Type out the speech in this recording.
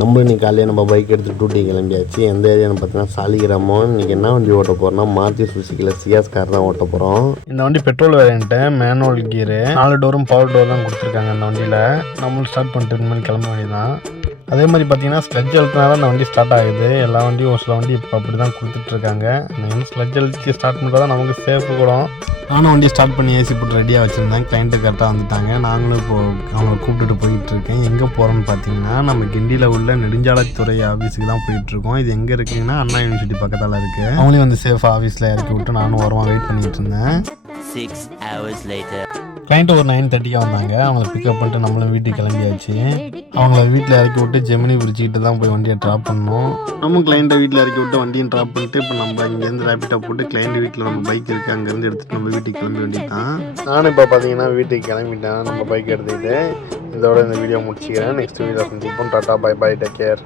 நம்மளும் இன்றைக்கி காலையில் நம்ம பைக் எடுத்து டூட்டி கிளம்பியாச்சு. எந்த ஏரியான்னு பார்த்தீங்கன்னா சாலிகிராமம். இன்றைக்கி என்ன வண்டி ஓட்ட போகிறோம்னா மாருதி சுசுக்கியில் சியாஸ் கார் தான் ஓட்ட போகிறோம். இந்த வண்டி பெட்ரோல் வேரியன்ட்டு, மேனுவல் கீரு, 4 டோரும் பவர் டோர் தான் கொடுத்துருக்காங்க. அந்த வண்டியில் நம்மளும் ஸ்டார்ட் பண்ணிட்டு இந்த மாதிரி கிளம்ப வேண்டியதான். அதே மாதிரி பார்த்தீங்கன்னா ஸ்லெட்ஜ் அழுத்தினால அந்த வண்டி ஸ்டார்ட் ஆகுது. எல்லா வண்டியும் ஒரு சில வண்டி இப்போ அப்படி தான் கொடுத்துட்ருக்காங்க. ஸ்லெட்ஜ் அழுத்தி ஸ்டார்ட் பண்ணுறது தான் நமக்கு சேஃபு கூட. நானும் வண்டி ஸ்டார்ட் பண்ணி ஏசி போட்டு ரெடியாக வச்சுருந்தேன். கிளைண்ட்டு கரெக்டாக வந்துட்டாங்க. நாங்களும் இப்போது அவங்கள கூப்பிட்டுட்டு போயிட்டுருக்கேன். எங்கே போகிறோன்னு பார்த்தீங்கன்னா நம்ம கிண்டியில் உள்ள நெடுஞ்சாலைத்துறை ஆஃபீஸுக்கு தான் போயிட்டுருக்கோம். இது எங்கே இருக்குங்கன்னா அண்ணா யூனிவர்சிட்டி பக்கத்தில் இருக்குது. அவங்களையும் வந்து சேஃபாக ஆஃபீஸில் இறக்கி விட்டு நானும் ஓரமாக வெயிட் பண்ணிகிட்டு இருந்தேன். 6 hours later. கிளைண்ட்டு ஒரு 9:30 வந்தாங்க. அவங்கள பிக்கப் பண்ணிட்டு நம்மளும் வீட்டுக்கு கிளம்பியாச்சு. அவங்கள வீட்டில் இறக்கி விட்டு ஜெமினி பிரிட்ஜிக்கிட்ட தான் போய் வண்டியை ட்ராப் பண்ணோம். நம்ம கிளைண்ட்டை வீட்டில் இறக்கி விட்டு வண்டியை ட்ராப் பண்ணிட்டு இப்போ நம்ம இங்கேருந்து ரேப்பிட்டாக போட்டு கிளைண்ட் வீட்டில் நம்ம பைக் இருக்குது அங்கேருந்து எடுத்துகிட்டு நம்ம வீட்டுக்கு கிளம்ப வேண்டியதான். நானும் இப்போ பார்த்தீங்கன்னா வீட்டுக்கு கிளம்பிட்டேன் நம்ம பைக் எடுத்துக்கிட்டு. இதோட இந்த வீடியோ முடிச்சுக்கிறேன். நெக்ஸ்ட் வீடியோ சந்திப்போம். Tata bye bye, take care.